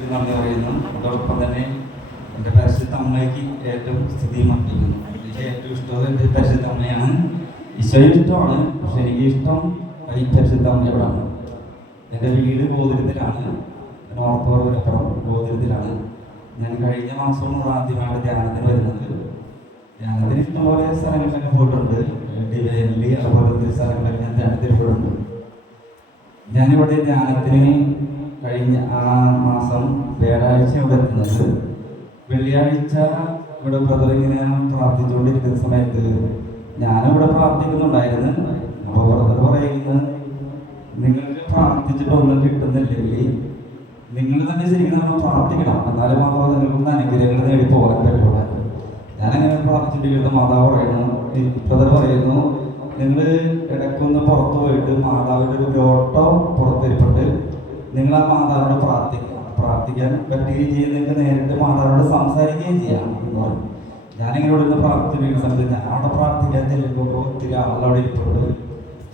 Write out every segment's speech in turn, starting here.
നന്ദി പറയുന്നു. അതോടൊപ്പം തന്നെ എന്റെ പരിശുദ്ധ അമ്മയ്ക്ക് ഏറ്റവും സ്ഥിതി മാറ്റിക്കുന്നു എനിക്ക് ഏറ്റവും ഇഷ്ടമുള്ള എന്റെ പരിശുദ്ധ അമ്മയാണ്. ഈശോയും ഇഷ്ടമാണ് പക്ഷെ എനിക്ക് ഇഷ്ടം ഈ പരിശുദ്ധ അമ്മയോടാണ് എന്റെ വീട് ഗോതിരത്തിലാണ്. നോർത്തോറപ്പുറം ഗോതിരത്തിലാണ്. ഞാൻ കഴിഞ്ഞ മാസമാണ് ആദ്യമായിട്ട് ധ്യാനത്തിന് വരുന്നത്. ധ്യാനത്തിന് ഇഷ്ടംപോലെ സ്ഥലങ്ങളിലൊക്കെ പോയിട്ടുണ്ട്. ഡിവൈനിൽ അതുപോലത്തെ സ്ഥലങ്ങളിലൊക്കെ ഞാൻ ധ്യാനത്തിൽ പോയിട്ടുണ്ട്. ഞാനിവിടെ ധ്യാനത്തിന് കഴിഞ്ഞ ആ മാസം വ്യാഴാഴ്ച ഇവിടെ എത്തുന്നത്. വെള്ളിയാഴ്ച ഇവിടെ ബ്രദർ ഇങ്ങനെ പ്രാർത്ഥിച്ചുകൊണ്ടിരിക്കുന്ന സമയത്ത് ഞാനിവിടെ പ്രാർത്ഥിക്കുന്നുണ്ടായിരുന്നു. അപ്പോൾ ബ്രദർ പറയുന്നത് നിങ്ങൾക്ക് പ്രാർത്ഥിച്ചിട്ട് ഒന്നും കിട്ടുന്നില്ലെങ്കിൽ നിങ്ങൾ തന്നെ ശരിക്കും നമ്മൾ പ്രാർത്ഥിക്കണം. എന്നാലും മാത്രമേ നിങ്ങൾക്ക് അനുഗ്രഹങ്ങൾ നേടി പോകാൻ പറ്റുള്ളൂ. ഞാനങ്ങനെ പ്രാർത്ഥിച്ചിട്ട് മാതാവ് പറയുന്നു ബ്രദർ പറയുന്നു നിങ്ങൾ ഇടയ്ക്കൊന്ന് പുറത്തു പോയിട്ട് മാതാവിന്റെ ഒരു ഓട്ടോ പുറത്തിരിപ്പുണ്ട് നിങ്ങൾ ആ മാതാവിനോട് പ്രാർത്ഥിക്കുക. പ്രാർത്ഥിക്കാൻ പറ്റുകയും ചെയ്യും. നിങ്ങൾക്ക് നേരിട്ട് മാതാവിനോട് സംസാരിക്കുകയും ചെയ്യാം എന്ന് പറഞ്ഞു ഞാനിങ്ങനെ ഇവിടെ നിന്ന് പ്രാർത്ഥിക്കുന്ന സമയത്ത് ഞാൻ അവിടെ പ്രാർത്ഥിക്കാൻ ചെല്ലുമ്പോൾ ഒത്തിരി ആളവിടെ ഇരിപ്പുണ്ട്.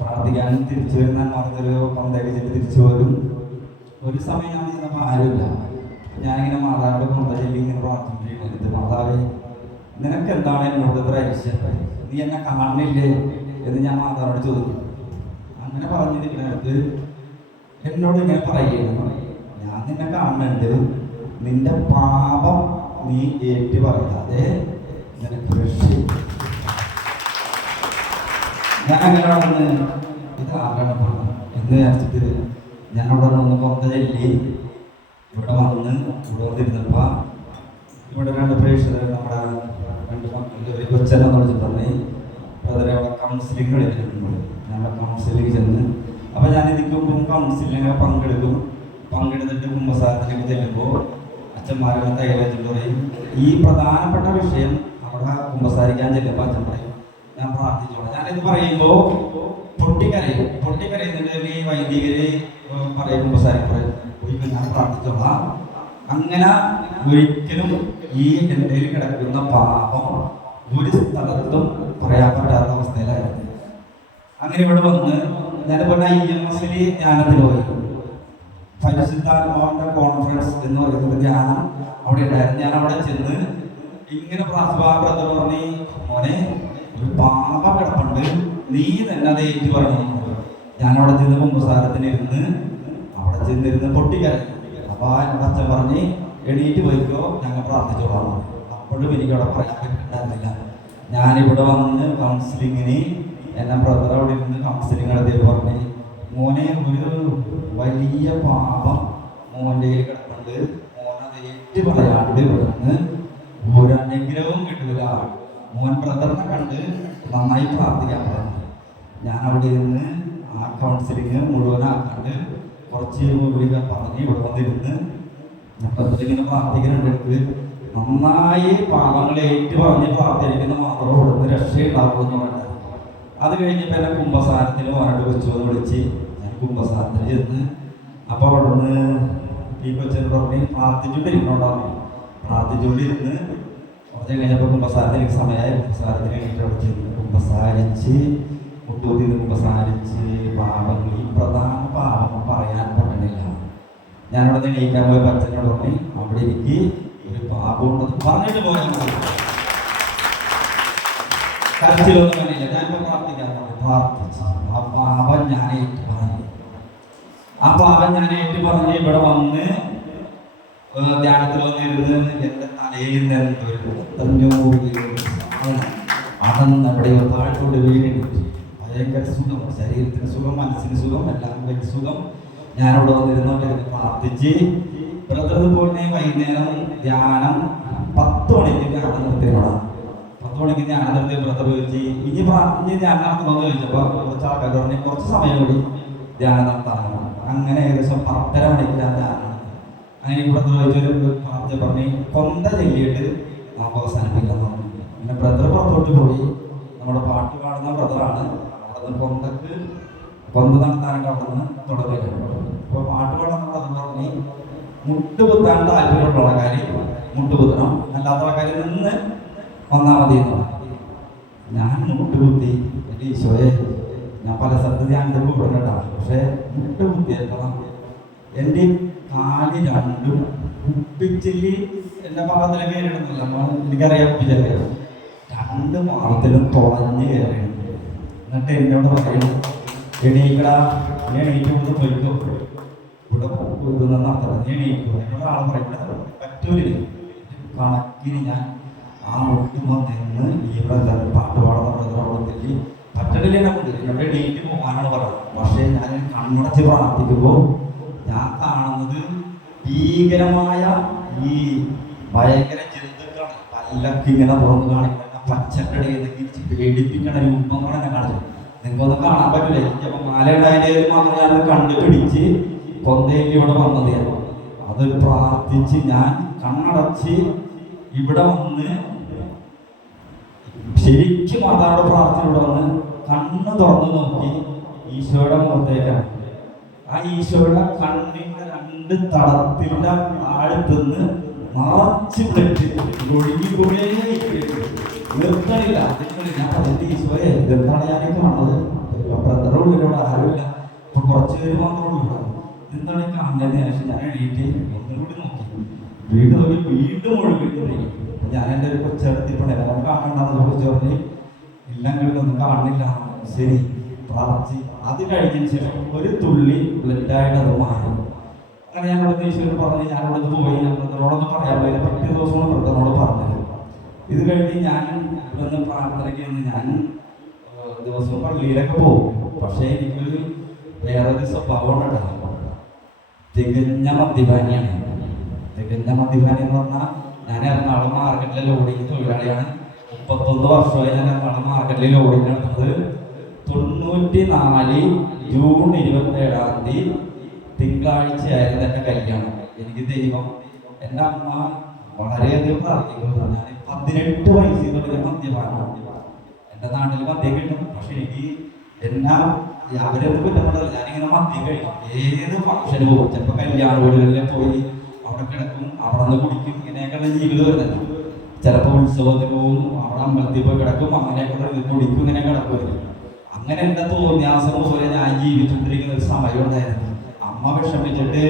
പ്രാർത്ഥിക്കാൻ തിരിച്ചു വരുന്ന പറഞ്ഞൊരു ചെന്ന് തിരിച്ചു വരും. ഒരു സമയം ഞാൻ ചെന്നപ്പോൾ ആരുമില്ല. ഞാനിങ്ങനെ മാതാവിന്റെ കൊണ്ട ചെല്ലി ഇങ്ങനെ പ്രാർത്ഥിച്ചിരിക്കുന്നത് മാതാവേ നിനക്ക് എന്താണ് എന്നോട് ഇത്ര ഐശ്വര്യം? നീ എന്നെ കാണുന്നില്ലേ എന്ന് ഞാൻ മാതാവിനോട് ചോദിക്കും. അങ്ങനെ പറഞ്ഞിരിക്കുന്നത് എന്നോട് ഇങ്ങനെ പറയുന്നു. ഞാൻ നിന്നെ കാണുന്നുണ്ട്. നിന്റെ പാപം നീ ഏറ്റു പറയാതെ നിനക്ക് ഞാൻ അങ്ങനെ വന്ന് ഇത് എന്ന് വിചാരിച്ചിട്ട് ഞാൻ അവിടെ വന്ന് കൊന്ത ഇവിടെ വന്ന് ഇവിടെ വന്നിരുന്നപ്പോ ഇവിടെ രണ്ട് പ്രേക്ഷകർ നമ്മുടെ രണ്ട് മക്കളുടെ ഒരു കൊച്ചെന്ന് വിളിച്ചിട്ടുണ്ടെങ്കിൽ അതിലെ കൗൺസിലിംഗ് എടുക്കുന്നുണ്ട് ഞാൻ കൗൺസിലിംഗ് ചെന്ന് അപ്പൊ ഞാൻ ഇതിക്ക് മുമ്പും കൗൺസിലിംഗ് പങ്കെടുക്കും. പങ്കെടുത്തിട്ട് കുമ്പസാരത്തിലേക്ക് ചെല്ലുമ്പോൾ അച്ഛന്മാരുടെ തയ്യാറായിട്ട് പറയും. ഈ പ്രധാനപ്പെട്ട വിഷയം അവിടെ കുമ്പസാരിക്കാൻ ചെല്ലുമ്പോൾ അച്ഛൻ പറയും. ഞാൻ പ്രാർത്ഥിച്ചോളാം. ഞാനിത് പറയുമ്പോൾ പൊട്ടിക്കരയും. പൊട്ടിക്കരയുന്നുണ്ടെങ്കിൽ ഈ വൈദികര് പറയും കുമ്പസാരി പറയും ഞാൻ പ്രാർത്ഥിച്ചോളാം. അങ്ങനെ ഒരിക്കലും ഈ എന്റെ കിടക്കുന്ന പാപം ഒരു സ്ഥലത്തും പറയാൻ പറ്റാത്ത അവസ്ഥയിലായിരുന്നു. അങ്ങനെ ഇവിടെ വന്ന് ഞാനിപ്പോൾ ഇ എം എസിൽ ധ്യാനത്തിൽ പോയി. കോൺഫറൻസ് എന്ന് പറയുന്ന ധ്യാനം അവിടെ ഉണ്ടായിരുന്നു. ഞാൻ അവിടെ ചെന്ന് ഇങ്ങനെ പറഞ്ഞ് മോനെ ഒരു പാപ കിടപ്പുണ്ട്. നീ തന്നെ അത് ഏറ്റു പറഞ്ഞു ഞാൻ അവിടെ ചെന്ന് കുമ്പസാരത്തിന് ഇരുന്ന് അവിടെ ചെന്നിരുന്ന് പൊട്ടിക്കരഞ്ഞു. അപ്പൊ അച്ഛൻ പറഞ്ഞ് എണീറ്റ് പോയിക്കോ ഞങ്ങൾ പ്രാർത്ഥിച്ചോളാം. പറഞ്ഞു. അപ്പോഴും എനിക്ക് അവിടെ പറയാൻ പറ്റുന്നുണ്ടായിരുന്നില്ല. ഞാനിവിടെ വന്ന് കൗൺസിലിങ്ങിന് എന്നെ ബ്രദർ അവിടെ ഇരുന്ന് കൗൺസിലിംഗ് നടത്തി പറഞ്ഞ്. മോനെ ഒരു വലിയ പാപം മോന്റെ കയ്യിൽ കിടപ്പുണ്ട്. മോൻ അത് ഏറ്റു പറയാണ്ട് ഇവിടുന്ന് ഒരു അനുഗ്രഹവും കിട്ടൂല. മോൻ ബ്രദറിനെ കണ്ട് നന്നായി പ്രാർത്ഥിക്കാൻ പറഞ്ഞു. ഞാൻ അവിടെ ഇരുന്ന് ആ കൗൺസിലിംഗ് മുഴുവനാക്കാണ്ട് കുറച്ച് മൂലിക പറഞ്ഞ് ഇവിടെ വന്നിരുന്ന്. ഇങ്ങനെ പ്രാർത്ഥിക്കുന്നുണ്ട് നന്നായി പാപങ്ങളെ ഏറ്റു പറഞ്ഞ് പ്രാർത്ഥിക്കുന്ന മാത്രം ഇവിടുന്ന് രക്ഷയുണ്ടാകുമെന്ന് പറഞ്ഞത് അത് കഴിഞ്ഞപ്പോൾ എന്നെ കുംഭസാരത്തിന് വരണ്ട് കൊച്ചു എന്ന് വിളിച്ച് ഞാൻ കുംഭസാരത്തിന് ചെന്ന് അപ്പോൾ നിന്ന് ഈ കൊച്ചൻ പറഞ്ഞ് പ്രാർത്ഥിച്ചുകൊണ്ടിരിക്കണോണ്ടാണ് പ്രാർത്ഥിച്ചുകൊണ്ടിരുന്ന് കുറച്ച് കഴിഞ്ഞപ്പോൾ കുംഭസാരത്തിന് സമയമായി കുംഭസാരത്തിന് കഴിഞ്ഞിട്ട് അവിടെ ചെന്ന് കുംഭസാരിച്ച് മുട്ടൂത്തി നിന്ന് കുംഭസാരിച്ച് പാപങ്ങൾ ഈ പ്രധാന പാപം പറയാൻ പറ്റണില്ല. ഞാനവിടെ നിന്ന് എണീക്കാൻ പോയ പച്ചനോട് പറഞ്ഞു അവിടെ എനിക്ക് ഒരു പാപം ഉണ്ടെന്ന് പറഞ്ഞിട്ട് പോയാൽ മതി കരച്ചിലൊന്നും കണ്ടില്ല ഞാനിപ്പോൾ പ്രാർത്ഥിക്കാൻ പ്രാർത്ഥിച്ചു. ആ പാപം ഞാൻ ഏറ്റു പറഞ്ഞു. ആ പാപം ഞാൻ ഏറ്റു പറഞ്ഞ് ഇവിടെ വന്ന് ധ്യാനത്തിൽ വന്നിരുന്ന് എന്റെ തലയിൽ നിന്ന് എന്തൊരു പത്തഞ്ഞൂറ് അതെന്ന് എവിടെയോ താഴത്തോട്ട് വീണിട്ട് ഭയങ്കര സുഖം. ശരീരത്തിന് സുഖം മനസ്സിന് സുഖം എല്ലാം വലിയ സുഖം. ഞാനിവിടെ വന്നിരുന്നോണ്ടിരുന്ന് പ്രാർത്ഥിച്ച് ബ്രദർ പോലെ വൈകുന്നേരം ധ്യാനം പത്ത് മണിക്ക് ധ്യാനം നിർത്തിയതാണ്. നിർത്തിയ ബ്രദർ ചോദിച്ച് ഇനി ഇനി ധ്യാനം നടത്തണമെന്ന് ചോദിച്ചപ്പോൾ കുറച്ച് ആൾക്കാർ പറഞ്ഞു കുറച്ച് സമയം കൂടി ധ്യാനം അങ്ങനെ ഏകദേശം പത്തര മണിക്ക് ഞാൻ ധ്യാനം. അങ്ങനെ ഇവിടെ ചോദിച്ചൊരു പ്രാർത്ഥന പറഞ്ഞ് കൊന്ത ചൊല്ലിയിട്ട് നമുക്ക് അവസാനിപ്പിക്കാൻ പറഞ്ഞു. പിന്നെ ബ്രദർ പുറത്തോട്ട് പോയി. നമ്മുടെ പാട്ട് പാടുന്ന ബ്രദറാണ് അവിടെ കൊന്തക്ക് കൊന്ത നടത്താനൊക്കെ അവിടെ നിന്ന് തുടങ്ങിയിട്ടുണ്ട്. അപ്പോൾ പാട്ട് പാടുന്ന ബ്രദർ പറഞ്ഞ് മുട്ട് കുത്താൻ താല്പര്യമുള്ള ആൾക്കാർ മുട്ടുകുത്തണം അല്ലാത്ത ആൾക്കാർ നിന്ന് വന്നാൽ മതി എന്ന് പറഞ്ഞു. ഞാൻ മുട്ടുകുത്തി എന്റെ ഈശോയെ ഞാൻ പല സ്ഥലത്ത് ധ്യാനത്തിൽ കൂടുന്നുണ്ടാ പക്ഷേ മുട്ട് കുത്തിയപ്പോൾ എന്റെ കാൽ രണ്ടും കുപ്പിച്ചില്ലി എന്റെ ഭാഗത്തിലെ കയറിയിടുന്നില്ല. എനിക്കറിയാം കുപ്പിച്ചല്ലേ രണ്ട് പാദത്തിലും തുളഞ്ഞ് കയറിയിടുന്നു. എന്നിട്ട് എന്നോട് പറയുന്നു എണീക്കടാ നീ കൊണ്ട് പോയിക്കോ. ഇവിടെ ഇതൊന്നും നടത്തണം നീ എണീക്കോ. എന്നോട് ആൾ പറയുന്നത് പറ്റൂലേ കണക്കിന് ഞാൻ ആ മുട്ടുമ്പോൾ നിന്ന് ഈ ബ്രദർ പാട്ട് പാടുന്ന തെറ്റി പറ്റണില്ല നമുക്ക്. എന്നോട് എണീറ്റ് പോകാനാണ് പറഞ്ഞത് പക്ഷേ ഞാൻ കണ്ണടച്ച് പ്രാർത്ഥിക്കുമ്പോൾ ഞാൻ കാണുന്നത് ഭീകരമായ ഈ ഭയങ്കര ജന്തുക്കളാണ്. പല്ലൊക്കെ ഇങ്ങനെ തുറന്നു കാണിക്കുന്ന പച്ചക്കടയിൽ തിരിച്ച് പേടിപ്പിക്കണ രൂപങ്ങളാണ് ഞാൻ കാണിച്ചത്. നിങ്ങൾക്കൊന്നും കാണാൻ പറ്റില്ല എനിക്കപ്പോൾ മാലയുണ്ടായതിൽ മാത്രം ഞാൻ കണ്ടുപിടിച്ച് കൊന്തയിൽ ഇവിടെ വന്നത് അത് പ്രാർത്ഥിച്ച് ഞാൻ കണ്ണടച്ച് ഇവിടെ വന്ന് ശരിക്കും മാതാവിടെ പ്രാർത്ഥനയോട് വന്ന് കണ്ണ് തുറന്ന് നോക്കി ഈശോയുടെ മുഖത്തേക്കാണ് ആ ഈശോയുടെ കണ്ണിന്റെ രണ്ട് തടത്തിന്റെ ആഴത്തുനിന്ന് നിറച്ച് ബ്ലഡ് ഒഴുകി നിർത്തണില്ല അതിനുള്ളിൽ ഞാൻ പറഞ്ഞിട്ട് ഈശോയെ ഇതെന്താണ് ഞാൻ കാണുന്നത്? ഉള്ളിലൂടെ ആരുമില്ല. കുറച്ച് പേര് മാത്രമേ ഉള്ളൂ എന്താണ് ഈ കാണുന്നതിന് ശേഷം ഞാൻ എണീറ്റ് ഒന്നുകൂടി നോക്കി. വീട് നോക്കി വീണ്ടും ഒഴുകിക്കൊണ്ടിരിക്കും ഞാൻ എന്റെ ഒരു കൊച്ചെടുത്തിട്ടുണ്ട് എല്ലാവരും കാണണ്ടെന്ന് ചോദിച്ചു പറഞ്ഞ് ഇല്ലെങ്കിലൊന്നും കാണില്ല ശരി പ്രാർത്ഥി അത് കഴിഞ്ഞതിന് ശേഷം ഒരു തുള്ളി ബ്ലഡായിട്ട് അത് മാറി. അങ്ങനെ ഞാൻ ഇവിടെ ഈശ്വരൻ പറഞ്ഞു ഞാൻ ഇവിടെ പോയി ബ്രദറോടൊന്ന് പറയാൻ പോയില്ല പിറ്റേ ദിവസമാണ് വൃദ്ധനോട് പറഞ്ഞത്. ഇത് കഴിഞ്ഞ് ഞാൻ ഇവിടെ പ്രാർത്ഥനയ്ക്ക് ഞാൻ ദിവസവും പള്ളിയിലൊക്കെ പോകും. പക്ഷേ എനിക്കൊരു വേറൊരു സ്വഭാവം ഉണ്ടാകും തികഞ്ഞ മദ്യപാനിയാണ്. തികഞ്ഞ മദ്യപാനി എന്ന് പറഞ്ഞാൽ ഞാൻ എറണാകുളം മാർക്കറ്റിലെ ലോഡിങ് തൊഴിലാളിയാണ്. മുപ്പത്തൊന്ന് വർഷമായി ഞാൻ എറണാകുളം മാർക്കറ്റിലെ ലോഡിങ് നടത്തുന്നത്. തൊണ്ണൂറ്റി നാല് ജൂൺ ഇരുപത്തേഴാം തീയതി തിങ്കളാഴ്ചയായിരുന്നു എന്റെ കല്യാണം. എനിക്ക് ദൈവം എന്റെ അമ്മ വളരെയധികം പ്രാർത്ഥിക്കുന്നു ഞാൻ പതിനെട്ട് വയസ്സിൽ തുടങ്ങിയ മദ്യപാനം എന്റെ നാട്ടിൽ മദ്യം കിട്ടും. പക്ഷെ എനിക്ക് എന്നാ അവരൊന്നും കുറ്റപ്പെടില്ല ഞാനിങ്ങനെ മദ്യം കഴിക്കും. ഏത് ഫംഗ്ഷന് പോകും? ചിലപ്പോൾ കല്യാണ വീടുകളിൽ പോയി അവിടെ കിടക്കും അവിടെ നിന്ന് കുടിക്കും ഇങ്ങനെയൊക്കെയുള്ള ജീവിതം വരുന്നത് ചിലപ്പോൾ ഉത്സവത്തിന് പോകും അവിടെ അമ്പലത്തിൽ പോയി കിടക്കും അങ്ങനെ കുടിക്കും ഇങ്ങനെ കിടക്കുമായിരുന്നു. അങ്ങനെ എന്റെ തോന്നിയാസം പോലെ ഞാൻ ജീവിച്ചുകൊണ്ടിരിക്കുന്ന ഒരു സമയം ഉണ്ടായിരുന്നു. അമ്മ വിഷമിച്ചിട്ട്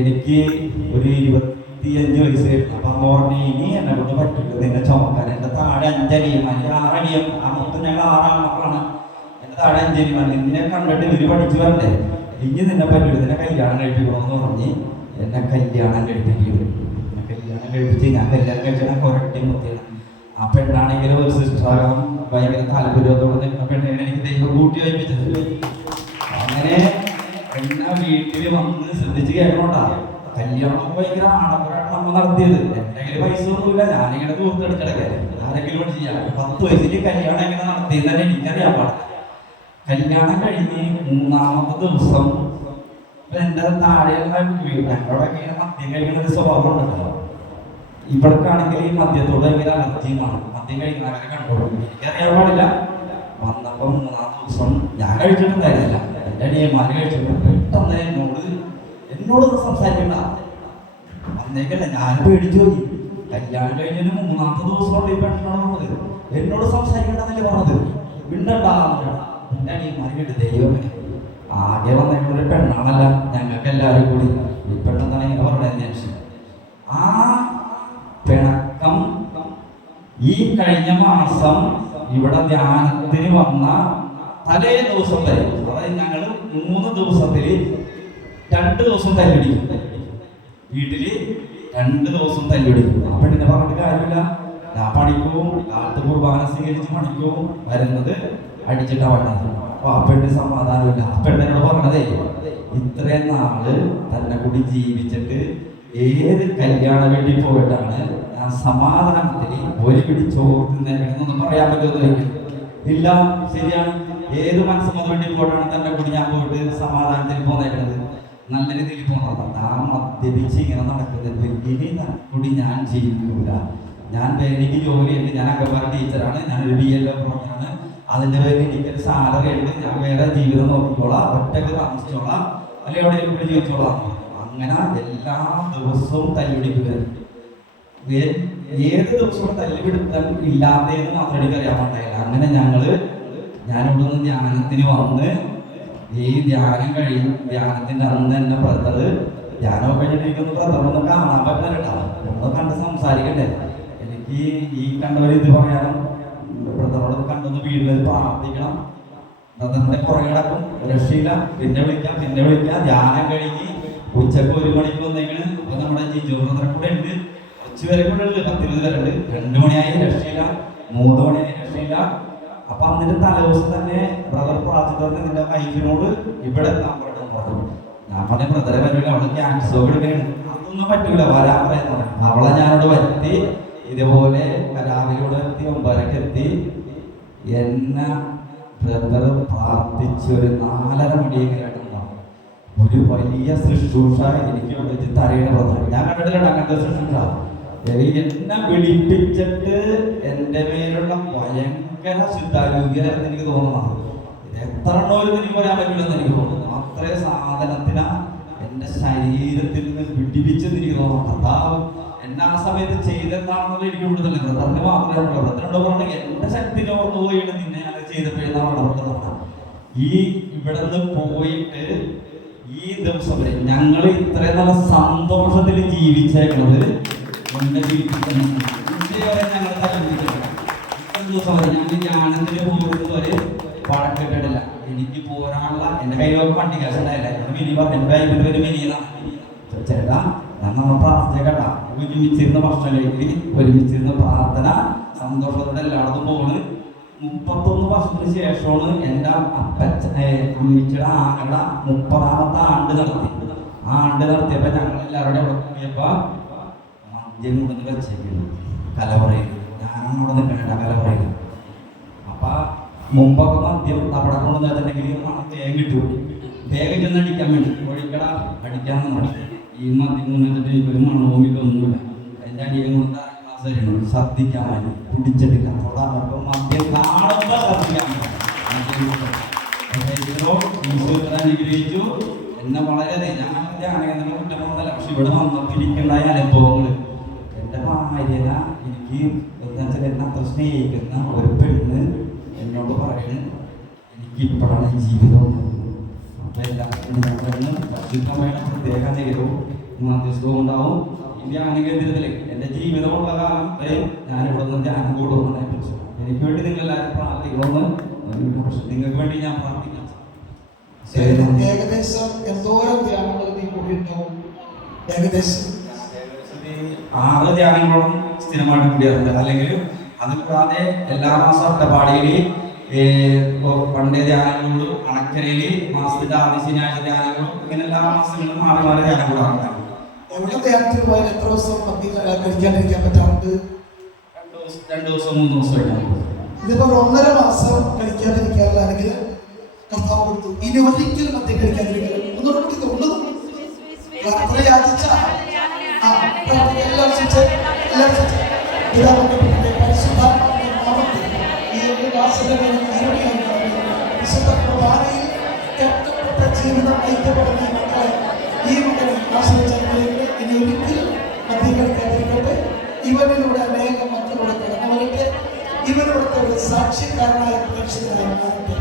എനിക്ക് ഒരു ഇരുപത്തിയഞ്ച് വയസ്സായിരുന്നു അപ്പൊ അമ്മ ഇനി എന്നെ കൊണ്ട് പറ്റില്ല നിന്നെ ചുമക്കാൻ. എന്റെ താഴെ അഞ്ചരിയും അല്ലെങ്കിൽ ആറടിയും ആ മൊത്തം ഞങ്ങൾ ആറാം മക്കളാണ് എന്റെ താഴെ അഞ്ചരിയുമാണ് നിന്നെ കണ്ടിട്ട് ഇവർ പഠിച്ചു വരണ്ടേ? ഇനി നിന്നെ പറ്റില്ല നിന്നെ കല്യാണം കഴിപ്പിക്കണമെന്ന് പറഞ്ഞ് എന്നെ കല്യാണം കഴിപ്പിക്കുന്നു എന്നെ എഴുതി ഞാൻ കല്യാണം കഴിച്ചാൽ കൊരട്ടി മുത്തിയാണ് ആ പെണ്ണാണെങ്കിലും ഒരു സിസ്റ്ററാകാം ഭയങ്കര താല്പര്യത്തോടെ നിൽക്കുന്ന പെണ്ണിനെ എനിക്ക് ദൈവം കൂട്ടി വായിപ്പിച്ചത്. അങ്ങനെ എന്നെ വീട്ടിൽ വന്ന് ശ്രദ്ധിച്ച് കേൾക്കണോട്ടാ കല്യാണം ഭയങ്കര ആഡംബരമാണ് നമ്മൾ നടത്തിയത്. കയ്യിൽ പൈസ ഒന്നുമില്ല. ഞാനിങ്ങനെ ദൂരത്തെടുക്കിടക്കാൻ ആരെങ്കിലും ചെയ്യാം. പത്ത് വയസ്സിൽ കല്യാണം എങ്ങനെ നടത്തിയെന്ന് തന്നെ എനിക്കറിയാൻ പാടില്ല കല്യാണം കഴിഞ്ഞ് മൂന്നാമത്തെ ദിവസം എന്റെ താഴെയുള്ള വീട്. ഞങ്ങളോടൊക്കെ ഇങ്ങനെ മദ്യം കഴിക്കുന്ന ഒരു സ്വഭാവം ഉണ്ടല്ലോ. ഇവർക്കാണെങ്കിൽ ഈ മദ്യത്തോട് ഭയങ്കര അലർജിയുമാണ്. മദ്യം കഴിക്കുന്നവരെ കണ്ടോളൂ. എനിക്കറിയാൻ പാടില്ല. വന്നപ്പോ മൂന്നാം ദിവസം ഞാൻ കഴിച്ചിട്ടുണ്ടായിരുന്നില്ല. എന്റെ അടിയന്മാർ കഴിച്ചിട്ടുണ്ട്. പെട്ടെന്ന് എന്നോട് എന്നോട് സംസാരിക്കണ്ട. വന്നേക്കല്ല ഞാൻ പേടിച്ചു പോയി. കല്യാണം കഴിഞ്ഞതിന് മൂന്നാമത്തെ ദിവസമാണ് ഈ പെണ്ണോട് പറഞ്ഞത് എന്നോട് സംസാരിക്കണ്ടെന്നല്ലേ പറഞ്ഞത്. മിണ്ടണ്ട എന്റെ അടിയന്മാർ കേട്ട് ദൈവമേ ആകെ വന്നേക്കുന്ന ഒരു പെണ്ണാണല്ല ഞങ്ങൾക്ക് എല്ലാവരും കൂടി. ഈ പെണ്ണെന്താണ് ഇങ്ങനെ പറഞ്ഞത് ആ പിണക്കം. ഈ കഴിഞ്ഞ മാസം ഇവിടെ ധ്യാനത്തിന് വന്ന തലേ ദിവസം വരെ അതായത് ഞങ്ങൾ മൂന്ന് ദിവസത്തിൽ രണ്ട് ദിവസം തല്ലിടിക്കും. വീട്ടിൽ രണ്ട് ദിവസം തല്ലിടിക്കും. ആ പെണ്ണിനെ പറഞ്ഞിട്ട് കാര്യമില്ല. ഞാൻ പണിക്കും കാലത്ത് കുർബാന സ്വീകരിച്ച് പണിക്കും വരുന്നത് അടിച്ചിട്ടാ വന്നത് അപ്പൊ ആ പെണ്ണ് സമാധാനമില്ല. ആ പെണ്ണിനോട് പറഞ്ഞതേ ഇത്രയും നാൾ തന്നെ കൂടി ജീവിച്ചിട്ട് ഏത് കല്യാണ വീട്ടിൽ പോയിട്ടാണ് ഞാൻ സമാധാനത്തിൽ ഒരു പിടി ചോറ് പറയാൻ പറ്റുമെന്ന് ഇല്ല ശരിയാണ്. ഏത് മനസ്സമ്മത വേണ്ടി പോയിട്ടാണ് തന്നെ കൂടി ഞാൻ പോയിട്ട് സമാധാനത്തിൽ പോന്നേക്കണത്? നല്ല രീതിയിൽ പോകുന്നത് ആ മദ്യപിച്ച് ഇങ്ങനെ നടക്കുന്നത് ഇനി കൂടി ഞാൻ ജീവിക്കൂല. ഞാൻ എനിക്ക് ജോലിയുണ്ട്. ഞാൻ അംഗൻവാടി ടീച്ചറാണ്. ഞാനൊരു ബി എൽ ആണ് അതിന്റെ പേരിൽ എനിക്കൊരു സാലറി ഉണ്ട്. ഞാൻ വേറെ ജീവിതം നോക്കിക്കോളാം. ഒറ്റയ്ക്ക് താമസിച്ചോളാം. അല്ലെങ്കിൽ പോയി ജീവിച്ചോളാം. അങ്ങനെ എല്ലാ ദിവസവും തല്ലുപിടിക്കുകയായിരുന്നു ഏത് ദിവസവും തല്ലുപിടുത്തം ഇല്ലാത്തതെന്ന് മാത്രം എനിക്ക് അറിയാമുണ്ടായില്ല അങ്ങനെ ഞങ്ങൾ ഞാനിവിടെ നിന്ന് ധ്യാനത്തിന് വന്ന് ഈ ധ്യാനം കഴിയും. ധ്യാനത്തിന്റെ അന്ന് തന്നെ ബ്രദർ ധ്യാനം കഴിഞ്ഞിട്ടിരിക്കുന്ന. ബ്രദറൊന്നും കാണാൻ പറ്റില്ല കേട്ടോ. ഒന്ന് കണ്ട് സംസാരിക്കണ്ടേ? എനിക്ക് ഈ കണ്ടവർ ഇത് പറയാനും ബ്രദറോട് കണ്ടൊന്ന് വീട്ടിൽ പ്രാർത്ഥിക്കണം. ബ്രദറിന്റെ പുറകെ കിടക്കും രക്ഷയില്ല. പിന്നെ വിളിക്കാം പിന്നെ വിളിക്കാം. ധ്യാനം കഴിഞ്ഞ് ഉച്ചയ്ക്ക് ഒരു മണിക്ക് വന്നേക്കണ്. അപ്പൊ നമ്മുടെ ജിജു കൂടെ ഉണ്ട്. ഉച്ച വരെ കൂടെ ഉണ്ട്. പത്തിരുപത് വരെ ഉണ്ട് രണ്ടു മണിയായി രക്ഷയില്ല. മൂന്ന് മണിയായി രക്ഷയില്ല. അപ്പൊ അന്നിട്ട് തലേദിവസം തന്നെ ബ്രദർ പ്രാർത്ഥിച്ചു നിന്റെ വൈഫിനോട് ഇവിടെ എത്താൻ പറഞ്ഞു പറഞ്ഞു ഞാൻ പറഞ്ഞ ബ്രദറെ വരില്ല അവൾ ക്യാൻസർ വിടുകയാണ് അതൊന്നും പറ്റൂല. വരാൻ പറയുന്നത് അവളെ ഞാനോട് വരുത്തി. ഇതുപോലെ രാവിലെ എത്തി ഒമ്പതരക്ക് എത്തി. എന്നെ ബ്രദർ പ്രാർത്ഥിച്ച് ഒരു നാലര മണിയെങ്കിലായിട്ടുണ്ടാവും ഒരു വലിയ ശുശ്രൂഷ എനിക്ക് വന്നിട്ട് തരയുടെ ബ്രദർ ഞാൻ കണ്ടിട്ടില്ല അങ്ങനത്തെ ശുശ്രൂഷ എന്നെ വിളിപ്പിച്ചിട്ട് എന്റെ മേലുള്ള ഭയങ്കര ശുദ്ധാരോഗ്യമായിരുന്നു എനിക്ക് തോന്നുന്നത്. എത്ര എണ്ണോരും എനിക്ക് പറയാൻ പറ്റില്ലെന്ന് എനിക്ക് തോന്നുന്നു. അത്രയും സാധനത്തിന എന്റെ ശരീരത്തിൽ നിന്ന് വിടിപ്പിച്ചെന്ന് എനിക്ക് തോന്നുന്നു. കർത്താവ് എന്നെ ആ സമയത്ത് ചെയ്തെന്നാണെന്നുള്ള എനിക്ക് കൂടുതലല്ല ബ്രദറിന് മാത്രമേ ഉള്ളൂ. ബ്രദറിനോട് പറഞ്ഞെങ്കിൽ എന്റെ ശക്തി ഓർത്ത് പോയിട്ട് നിന്നെ അത് ചെയ്തപ്പോഴെന്നാണ് ഈ ഇവിടെ നിന്ന് പോയിട്ട് ഈ ദിവസം ഞങ്ങൾ ഇത്രയും നല്ല സന്തോഷത്തിൽ ജീവിച്ചേക്കുന്നത് എന്റെ ജീവിതത്തിൽ ഞങ്ങൾ ദിവസം വരെ പോകുന്നത് വരെ വഴക്കിട്ടിട്ടില്ല. എനിക്ക് പോരാനുള്ള എന്റെ കയ്യിലൊക്കെ വണ്ടി കാശ് ഉണ്ടായില്ല. മിനി ചേട്ടാ ഞാൻ പ്രാർത്ഥന കേട്ടാ ഒരുമിച്ചിരുന്ന ഭക്ഷണത്തിലേക്ക് ഒരുമിച്ചിരുന്ന പ്രാർത്ഥന. സന്തോഷത്തോടെ എല്ലായിടത്തും പോണ്. മുപ്പത്തൊന്ന് വർഷത്തിന് ശേഷമാണ് എന്റെ അപ്പച്ച അമ്മച്ചിയുടെ ആങ്ങളുടെ മുപ്പതാമത്തെ ആണ്ട് നടത്തി ആ ആണ്ട് നടത്തിയപ്പോൾ ഞങ്ങൾ എല്ലാവരുടെ അവിടെ കൂടിയപ്പോൾ മദ്യം കൊണ്ടുവന്ന് വെച്ചേക്കുന്നു കലവറയിൽ ഞാനാണ് അവിടെ കല കലവറയിൽ അപ്പൊ മുമ്പൊക്കെ മദ്യം അവിടെ കൊണ്ട് നേരിട്ടുണ്ടെങ്കിൽ വേഗം കിട്ടും. വേഗം ചെന്ന് അടിക്കാൻ വേണ്ടി. ഒഴിക്കട അടിക്കാൻ ഈ മദ്യം കൊണ്ട് വെച്ചിട്ട് ഒരു മണവും ഇതൊന്നുമില്ല. എന്റെ അടിയും കൊണ്ട് തരണം ശ്രദ്ധിക്കാൻ വേണ്ടി കുടിച്ചിട്ടില്ല തൊടാനപ്പം മദ്യം കാണുമ്പോൾ ശ്രദ്ധിക്കാൻ അനുഗ്രഹിച്ചു. എന്നെ വളരെ ഞാൻ ധ്യാനകേന്ദ്രം കുറ്റം പറഞ്ഞല്ല പക്ഷെ ഇവിടെ വന്നപ്പിരിക്കേണ്ടായ അനുഭവങ്ങൾ എന്റെ ഭാര്യന എനിക്ക് എന്താ എന്നെ അത്ര സ്നേഹിക്കുന്ന ഒരു പെണ്ണ് എന്നോട് പറയുന്നത് എനിക്ക് ഇപ്പോഴാണ് ജീവിതം അപ്പൊ എല്ലാവരും പരിശുദ്ധമായ പ്രത്യേക നേരവും മധ്യസ്ഥവും ഉണ്ടാവും. ഈ ധ്യാനകേന്ദ്രത്തിൽ എന്റെ ജീവിതമുള്ള കാലം വരെ. ഞാൻ ഇവിടെ നിന്ന് ധ്യാനം കൂടുമെന്നാണ് കുറിച്ച് എനിക്ക് വേണ്ടി നിങ്ങൾ എല്ലാവരും പ്രാർത്ഥിക്കണമെന്ന് നിങ്ങൾക്ക് വേണ്ടി ഞാൻ പ്രാർത്ഥിക്കാം. ഏകദേശം എന്തോരം ധ്യാനങ്ങൾ നീ കൂടിയിട്ടുണ്ടാവും? ഏകദേശം. ആറ് ധ്യാനങ്ങളും സ്ഥിരമായിട്ട് കൂടിയാറുണ്ട്. അല്ലെങ്കിൽ അത് കൂടാതെ എല്ലാ മാസം അട്ടപ്പാടിയിൽ പണ്ട് ധ്യാനങ്ങളും അണക്കരയിൽ മാസത്തിന്റെ ആദ്യ ശനിയാഴ്ച ധ്യാനങ്ങളും ഇങ്ങനെ എല്ലാ മാസങ്ങളിലും മാറി മാറി ധ്യാനം കൂടാറുണ്ട്. എവിടെ ധ്യാനത്തിൽ പോയാൽ എത്ര ദിവസം പത്തി കഴിക്കാണ്ടിരിക്കാൻ പറ്റാറുണ്ട് രണ്ട് ദിവസം മൂന്ന് ദിവസം കഴിഞ്ഞാൽ ഇതിപ്പോ ഒന്നര മാസം കഴിക്കാതിരിക്കാറില്ല അല്ലെങ്കിൽ കർത്താവ് കൊടുത്തു ഇനി ഒരിക്കലും മദ്യം കഴിക്കാതിരിക്കില്ല ഒന്നുകൂടെ യാചിച്ച. പിതാവിന്റെ ഈ ഒരു. വിശുദ്ധ കെട്ടപ്പെട്ട ജീവിതം നയിക്കപ്പെടുന്ന ഈ മക്കളെ ഈ ആശ്രയിച്ചവരിലേക്ക് ഇനി ഒരിക്കലും അധികരിക്കാതിരിക്കട്ടെ ഇവനിലൂടെ അനേകം മക്കളുടെ കടന്നു വരട്ടെ ഇവനിവിടുത്തെ ഒരു സാക്ഷ്യക്കാരനായ പ്രേക്ഷകരായി മാറട്ടെ